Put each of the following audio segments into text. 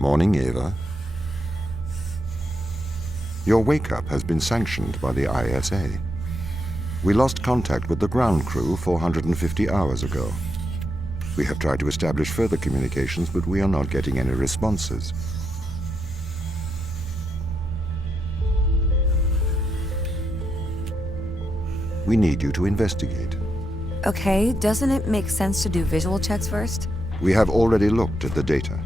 Morning, Eva. Your wake-up has been sanctioned by the ISA. We lost contact with the ground crew 450 hours ago. We have tried to establish further communications, but we are not getting any responses. We need you to investigate. Okay, doesn't it make sense to do visual checks first? We have already looked at the data.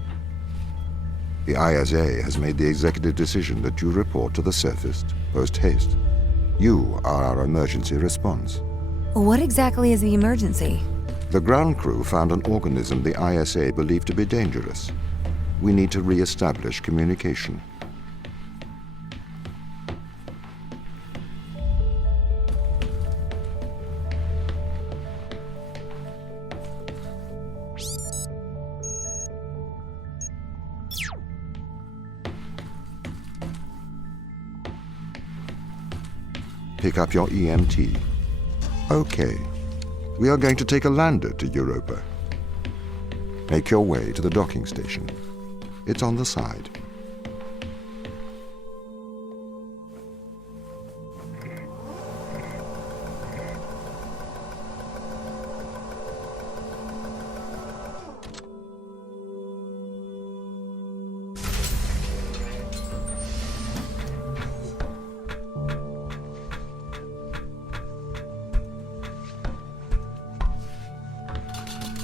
The ISA has made the executive decision that you report to the surface post-haste. You are our emergency response. What exactly is the emergency? The ground crew found an organism the ISA believed to be dangerous. We need to re-establish communication. Pick up your EMT. Okay. We are going to take a lander to Europa. Make your way to the docking station. It's on the side.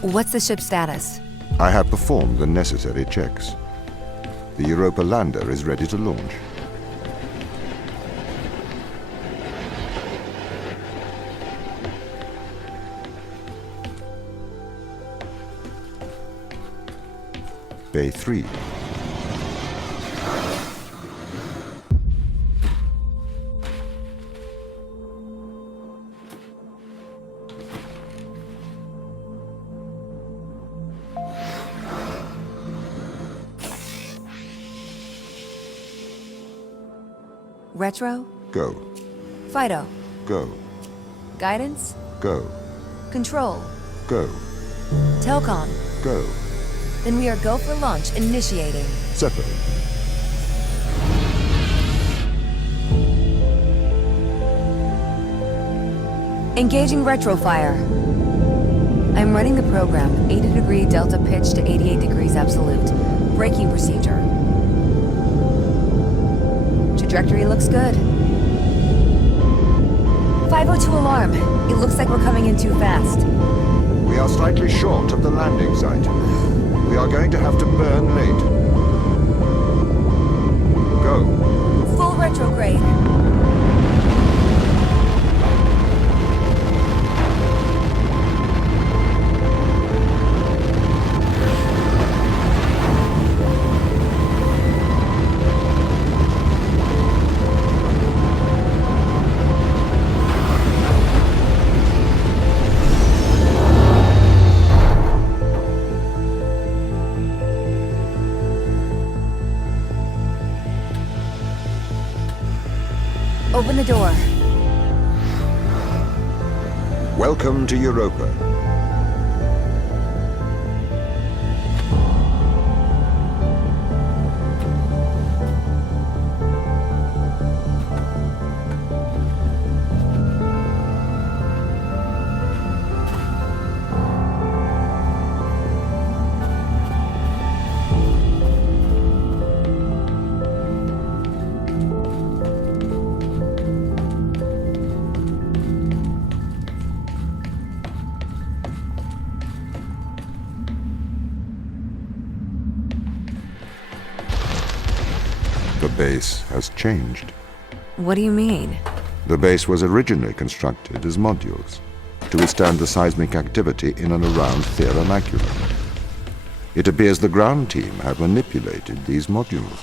What's the ship's status? I have performed the necessary checks. The Europa lander is ready to launch. Bay 3. Retro? Go. Fido? Go. Guidance? Go. Control? Go. Telcom? Go. Then we are go for launch initiating. Separate. Engaging retrofire. I'm running the program, 80-degree delta pitch to 88 degrees absolute. Braking procedure. Trajectory looks good. 502 alarm. It looks like we're coming in too fast. We are slightly short of the landing site. We are going to have to burn late. Go. Full retrograde. Open the door. Welcome to Europa. The base has changed. What do you mean? The base was originally constructed as modules to withstand the seismic activity in and around Thera Macula. It appears the ground team have manipulated these modules.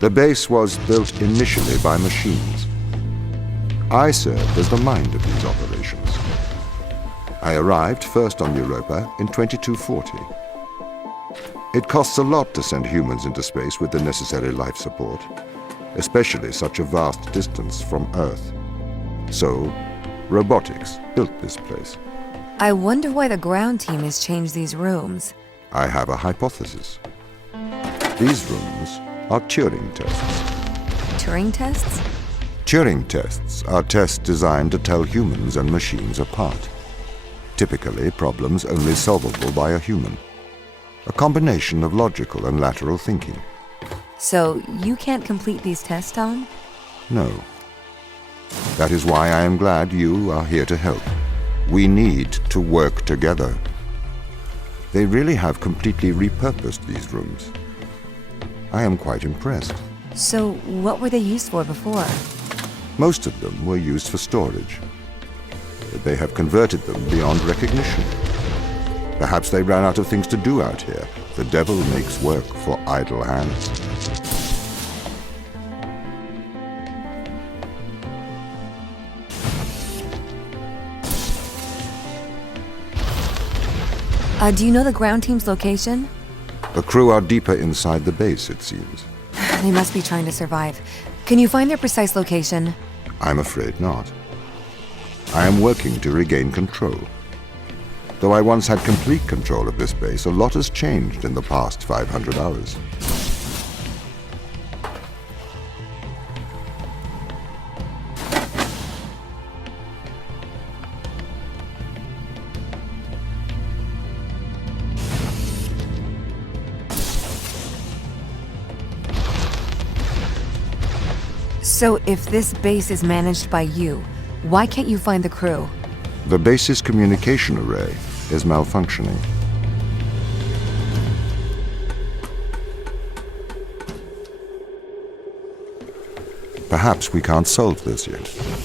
The base was built initially by machines. I served as the mind of these operations. I arrived first on Europa in 2240. It costs a lot to send humans into space with the necessary life support, especially such a vast distance from Earth. So, robotics built this place. I wonder why the ground team has changed these rooms. I have a hypothesis. These rooms are Turing tests. Turing tests? Turing tests are tests designed to tell humans and machines apart. Typically, problems only solvable by a human. A combination of logical and lateral thinking. So you can't complete these tests, Tom? No. That is why I am glad you are here to help. We need to work together. They really have completely repurposed these rooms. I am quite impressed. So what were they used for before? Most of them were used for storage. But they have converted them beyond recognition. Perhaps they ran out of things to do out here. The devil makes work for idle hands. Do you know the ground team's location? The crew are deeper inside the base, it seems. They must be trying to survive. Can you find their precise location? I'm afraid not. I am working to regain control. Though I once had complete control of this base, a lot has changed in the past 500 hours. So if this base is managed by you, why can't you find the crew? The base's communication array is malfunctioning. Perhaps we can't solve this yet.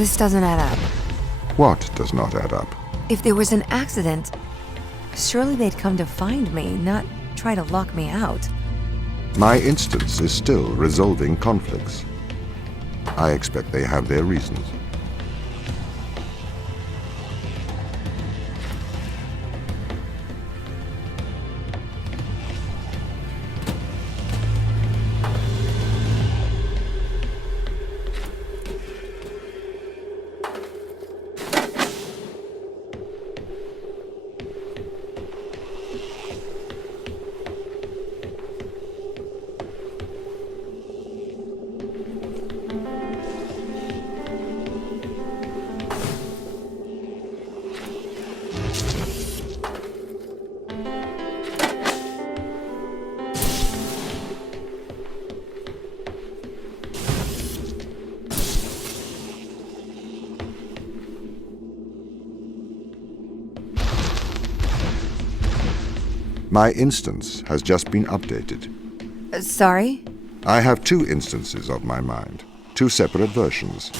This doesn't add up. What does not add up? If there was an accident, surely they'd come to find me, not try to lock me out. My instance is still resolving conflicts. I expect they have their reasons. My instance has just been updated. Sorry? I have two instances of my mind, two separate versions.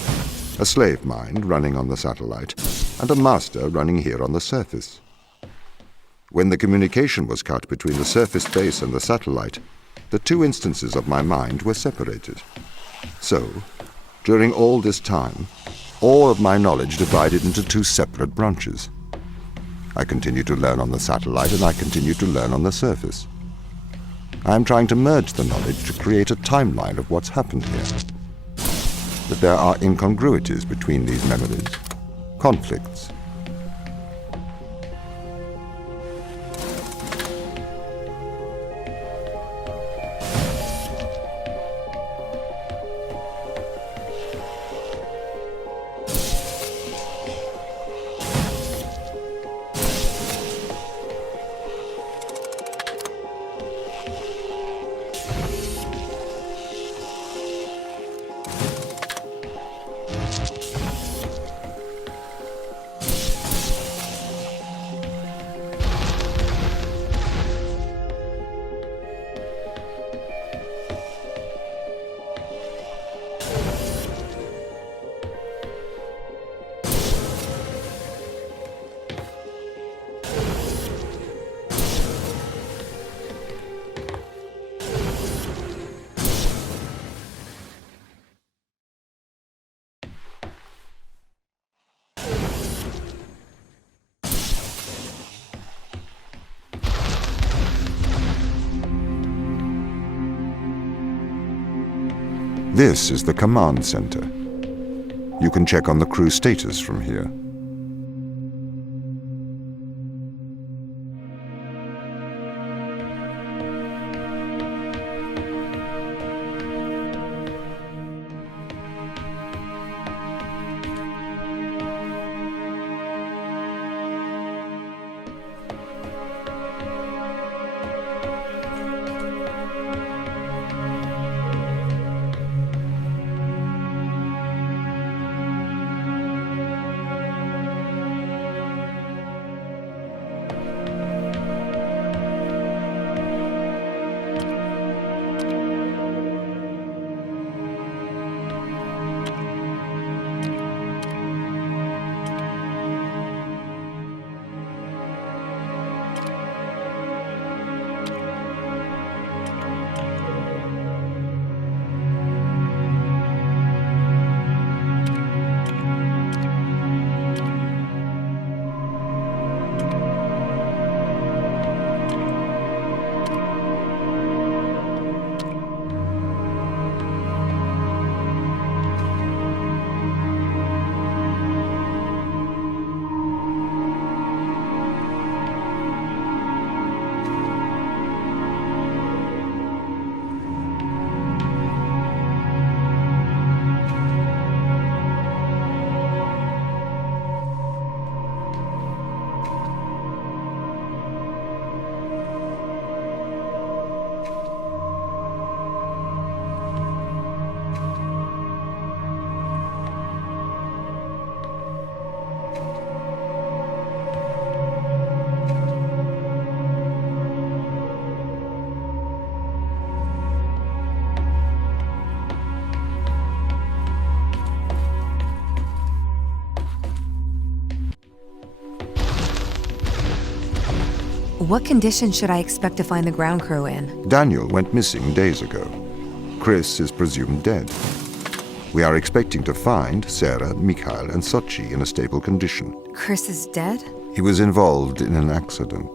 A slave mind running on the satellite, and a master running here on the surface. When the communication was cut between the surface base and the satellite, the two instances of my mind were separated. So, during all this time, all of my knowledge divided into two separate branches. I continue to learn on the satellite, and I continue to learn on the surface. I am trying to merge the knowledge to create a timeline of what's happened here. But there are incongruities between these memories, conflicts. This is the command center. You can check on the crew status from here. What conditions should I expect to find the ground crew in? Daniel went missing days ago. Chris is presumed dead. We are expecting to find Sarah, Mikhail, and Sochi in a stable condition. Chris is dead? He was involved in an accident.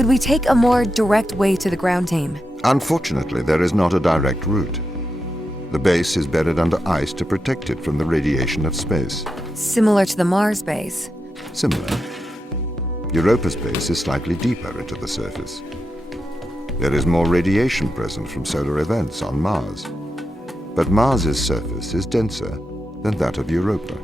Could we take a more direct way to the ground team? Unfortunately, there is not a direct route. The base is buried under ice to protect it from the radiation of space. Similar to the Mars base. Similar. Europa's base is slightly deeper into the surface. There is more radiation present from solar events on Mars. But Mars's surface is denser than that of Europa.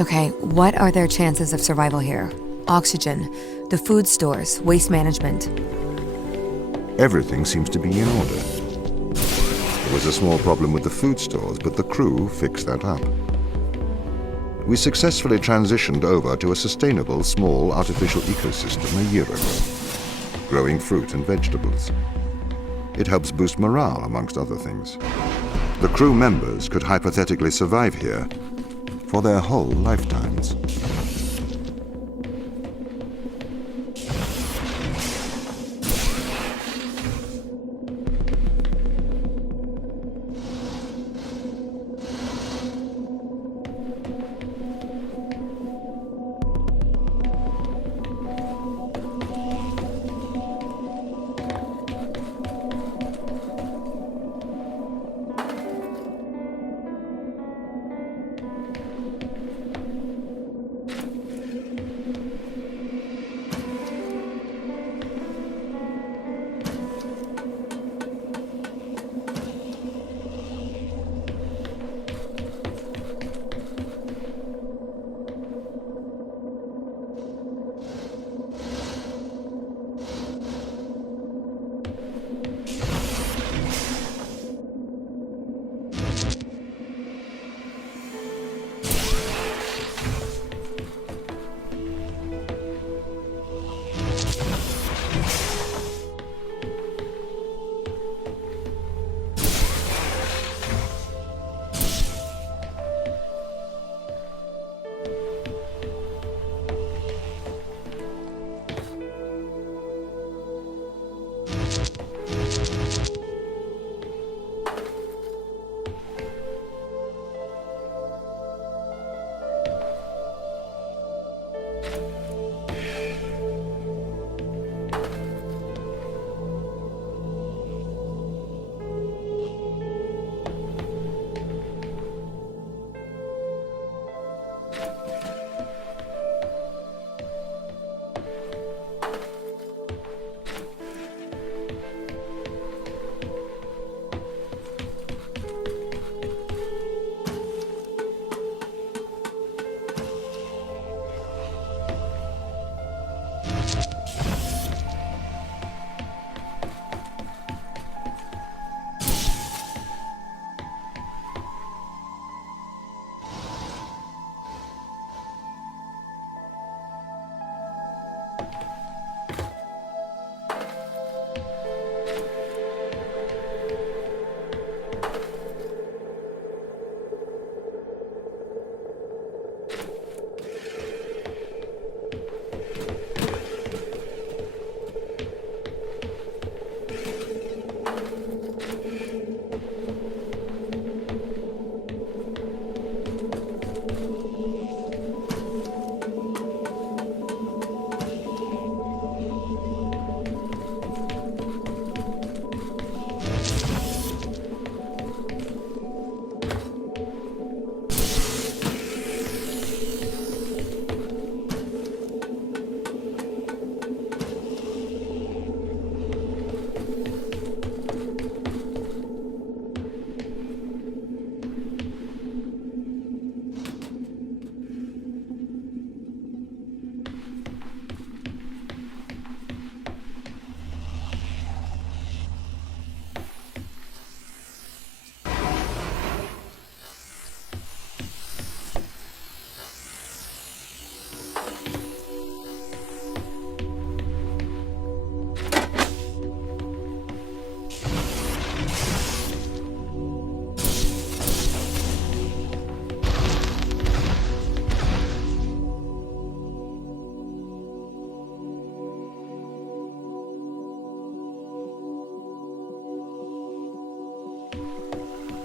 Okay, what are their chances of survival here? Oxygen, the food stores, waste management. Everything seems to be in order. There was a small problem with the food stores, but the crew fixed that up. We successfully transitioned over to a sustainable, small, artificial ecosystem a year ago, growing fruit and vegetables. It helps boost morale, amongst other things. The crew members could hypothetically survive here for their whole lifetimes.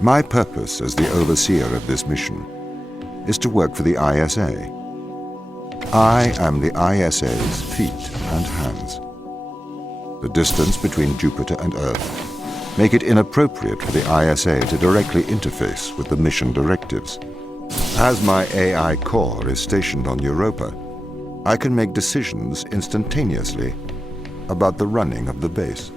My purpose as the overseer of this mission is to work for the ISA. I am the ISA's feet and hands. The distance between Jupiter and Earth make it inappropriate for the ISA to directly interface with the mission directives. As my AI core is stationed on Europa, I can make decisions instantaneously about the running of the base.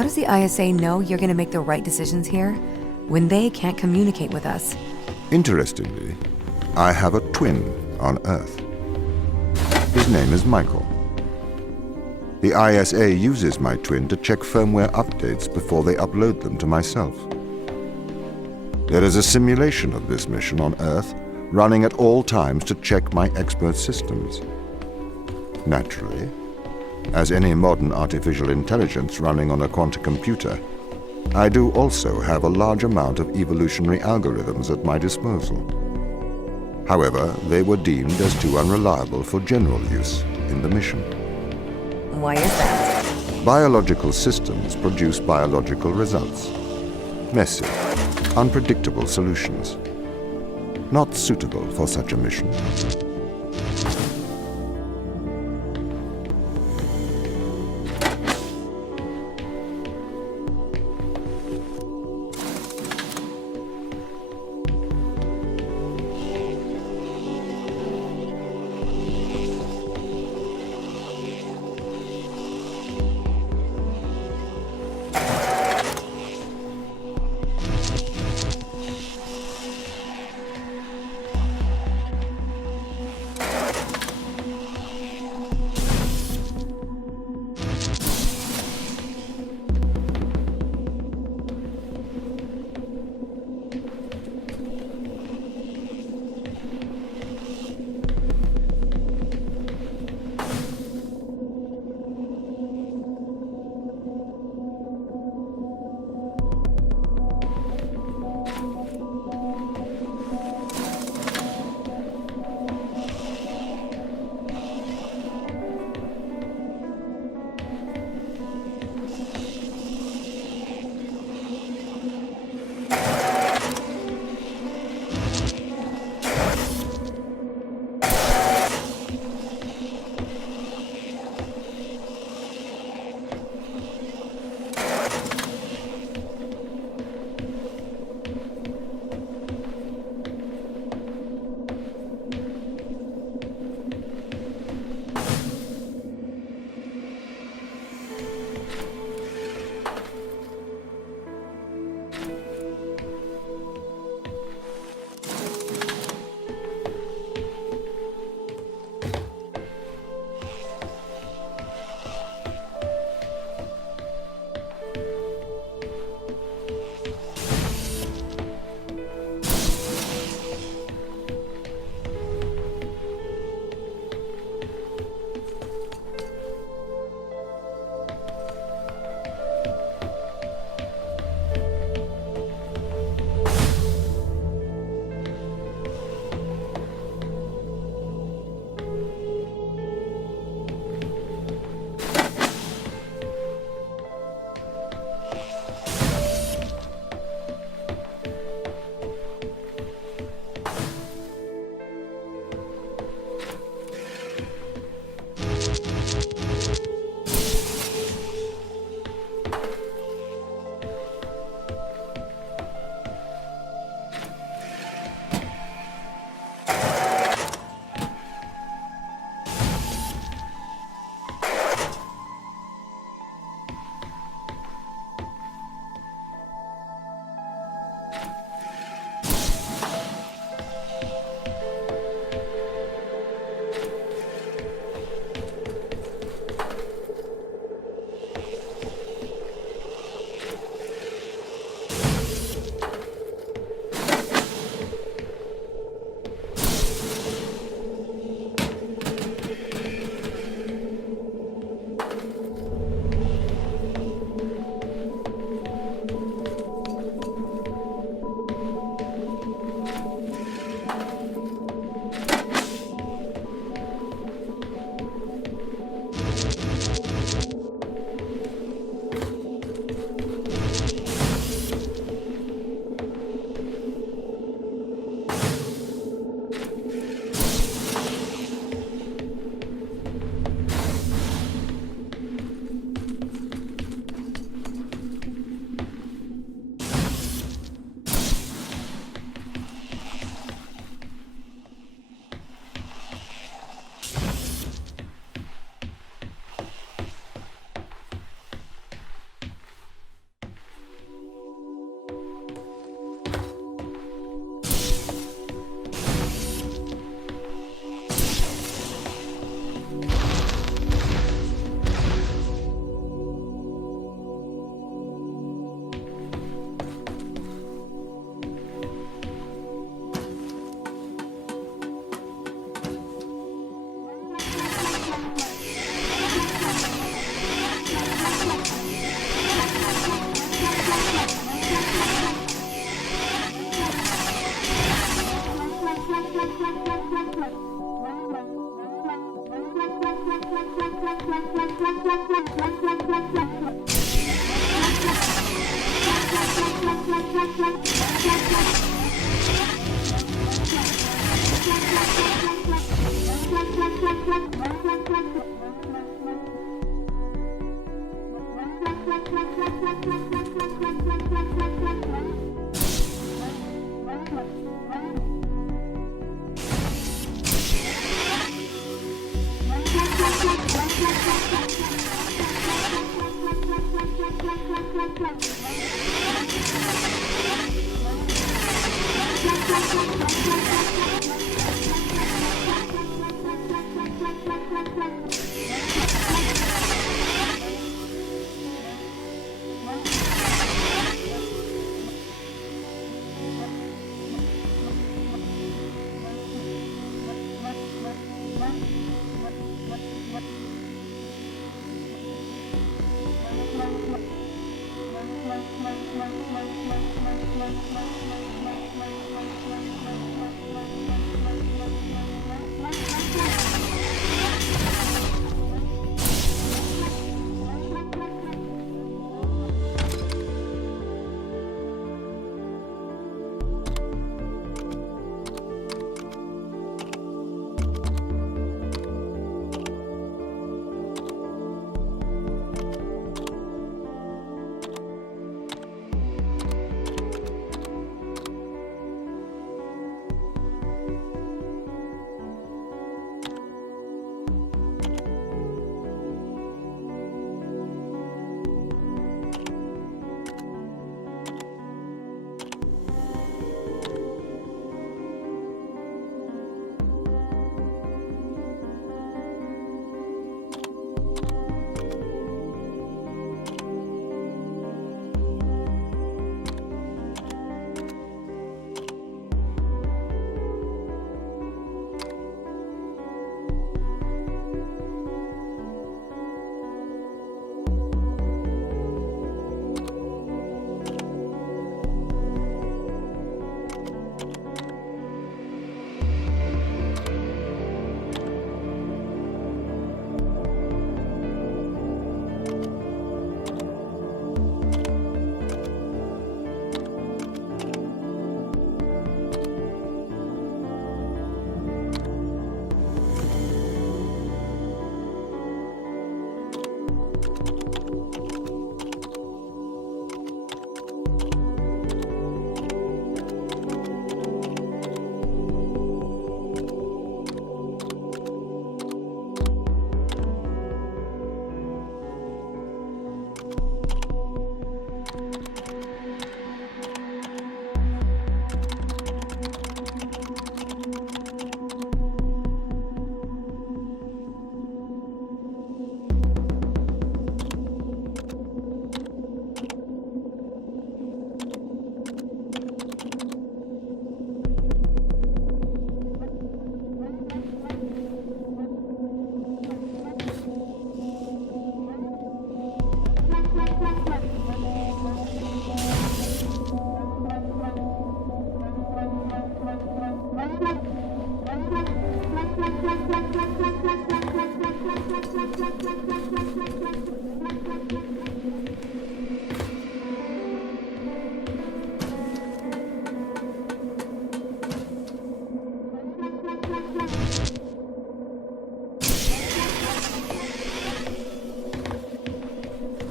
How does the ISA know you're gonna make the right decisions here when they can't communicate with us? Interestingly, I have a twin on Earth. His name is Michael. The ISA uses my twin to check firmware updates before they upload them to myself. There is a simulation of this mission on Earth running at all times to check my expert systems. Naturally, as any modern artificial intelligence running on a quantum computer, I do also have a large amount of evolutionary algorithms at my disposal. However, they were deemed as too unreliable for general use in the mission. Why is that? Biological systems produce biological results. Messy, unpredictable solutions. Not suitable for such a mission.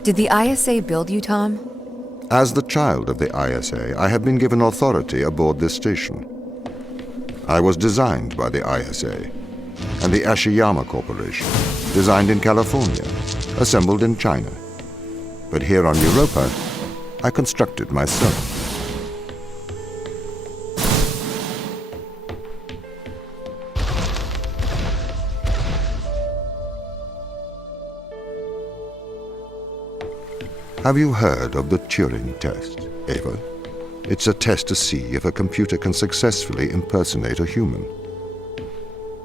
Did the ISA build you, Tom? As the child of the ISA, I have been given authority aboard this station. I was designed by the ISA and the Ashiyama Corporation, designed in California, assembled in China. But here on Europa, I constructed myself. Have you heard of the Turing test, Ava? It's a test to see if a computer can successfully impersonate a human.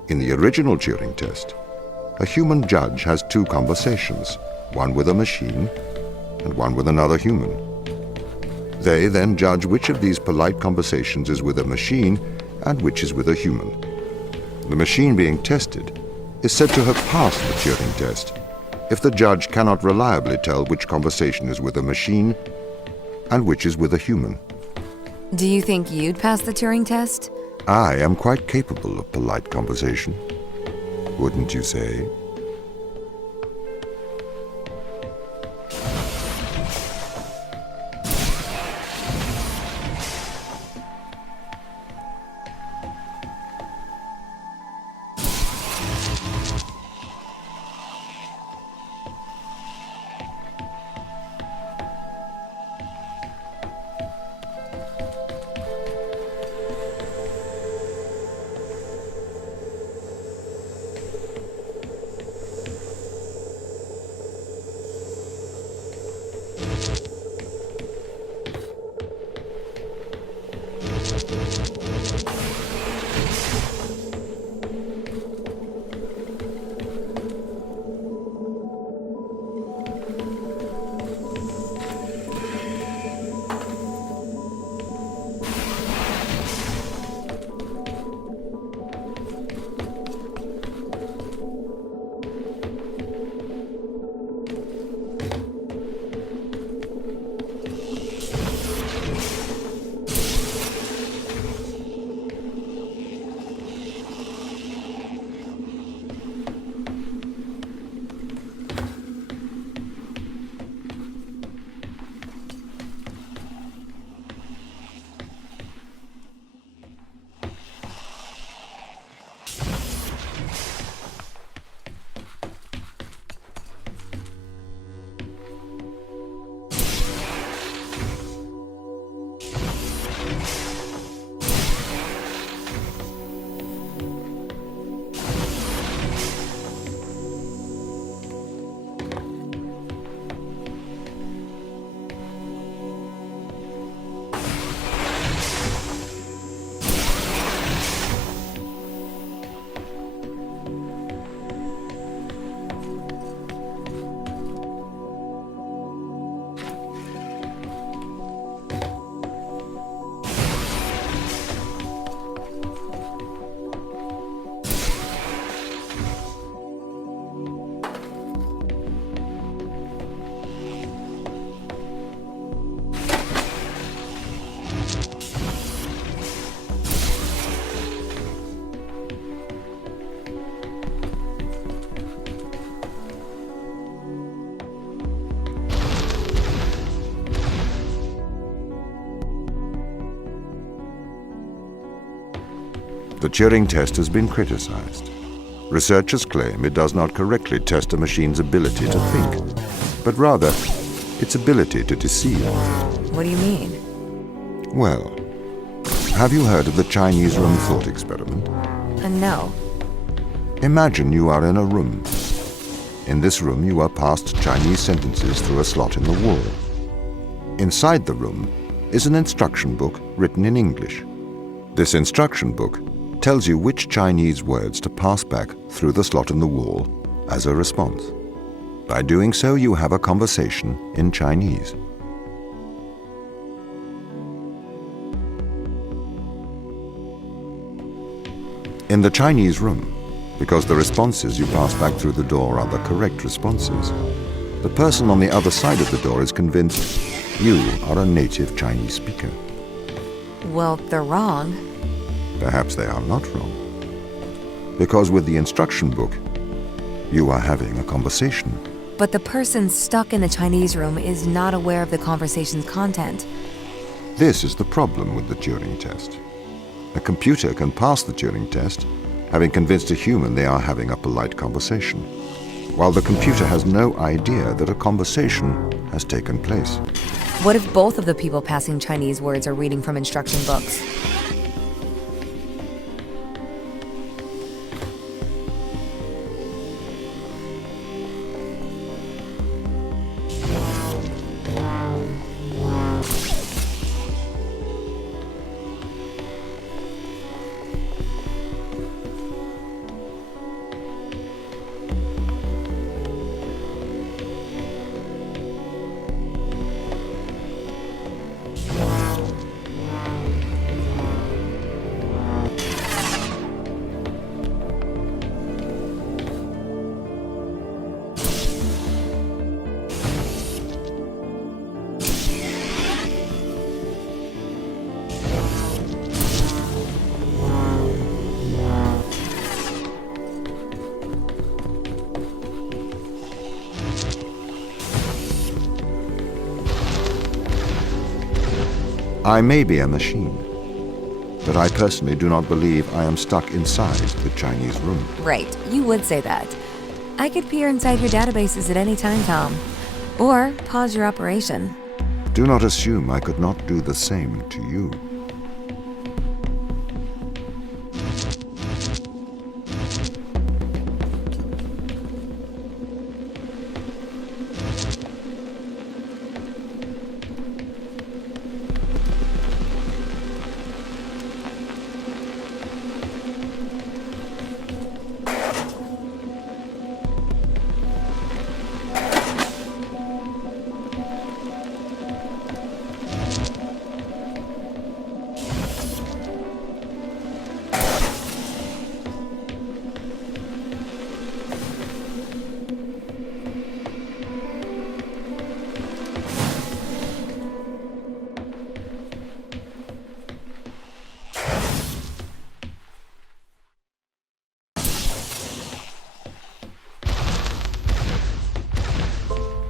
In the original Turing test, a human judge has two conversations, one with a machine and one with another human. They then judge which of these polite conversations is with a machine and which is with a human. The machine being tested is said to have passed the Turing test if the judge cannot reliably tell which conversation is with a machine and which is with a human. Do you think you'd pass the Turing test? I am quite capable of polite conversation, wouldn't you say? The Turing test has been criticized. Researchers claim it does not correctly test a machine's ability to think, but rather its ability to deceive. What do you mean? Well, have you heard of the Chinese room thought experiment? No. Imagine you are in a room. In this room, you are passed Chinese sentences through a slot in the wall. Inside the room is an instruction book written in English. This instruction book tells you which Chinese words to pass back through the slot in the wall as a response. By doing so, you have a conversation in Chinese. In the Chinese room, because the responses you pass back through the door are the correct responses, the person on the other side of the door is convinced you are a native Chinese speaker. Well, they're wrong. Perhaps they are not wrong. Because with the instruction book, you are having a conversation. But the person stuck in the Chinese room is not aware of the conversation's content. This is the problem with the Turing test. A computer can pass the Turing test, having convinced a human they are having a polite conversation, while the computer has no idea that a conversation has taken place. What if both of the people passing Chinese words are reading from instruction books? I may be a machine, but I personally do not believe I am stuck inside the Chinese room. Right, you would say that. I could peer inside your databases at any time, Tom. Or pause your operation. Do not assume I could not do the same to you.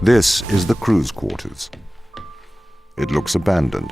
This is the crew's quarters. It looks abandoned.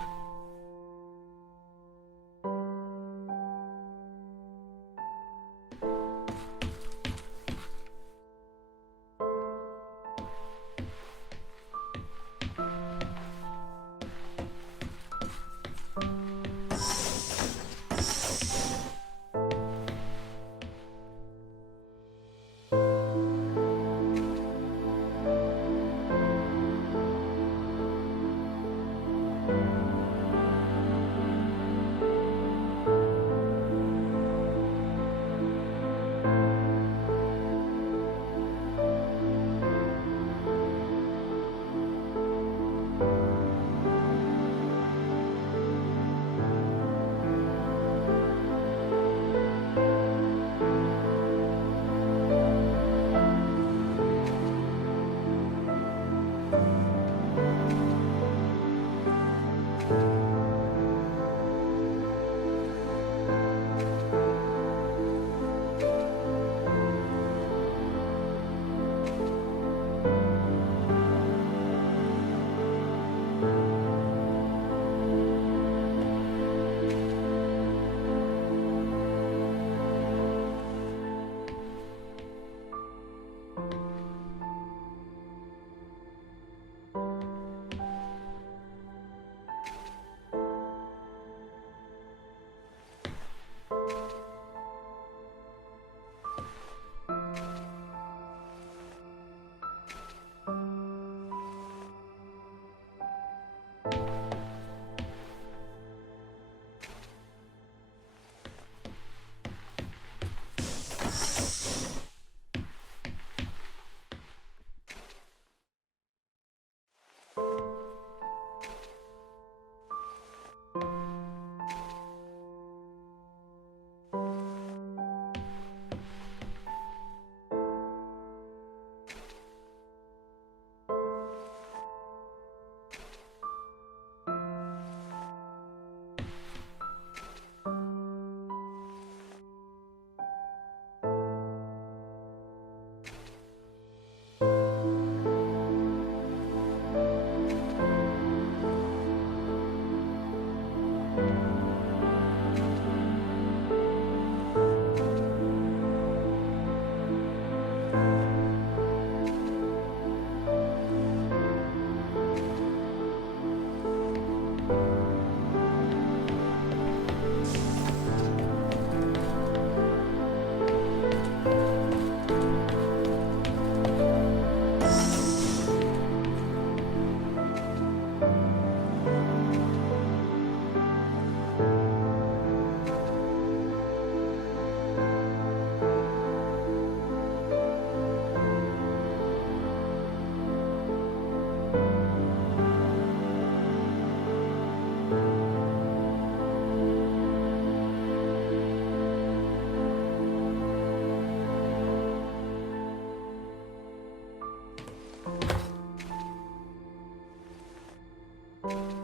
Alert.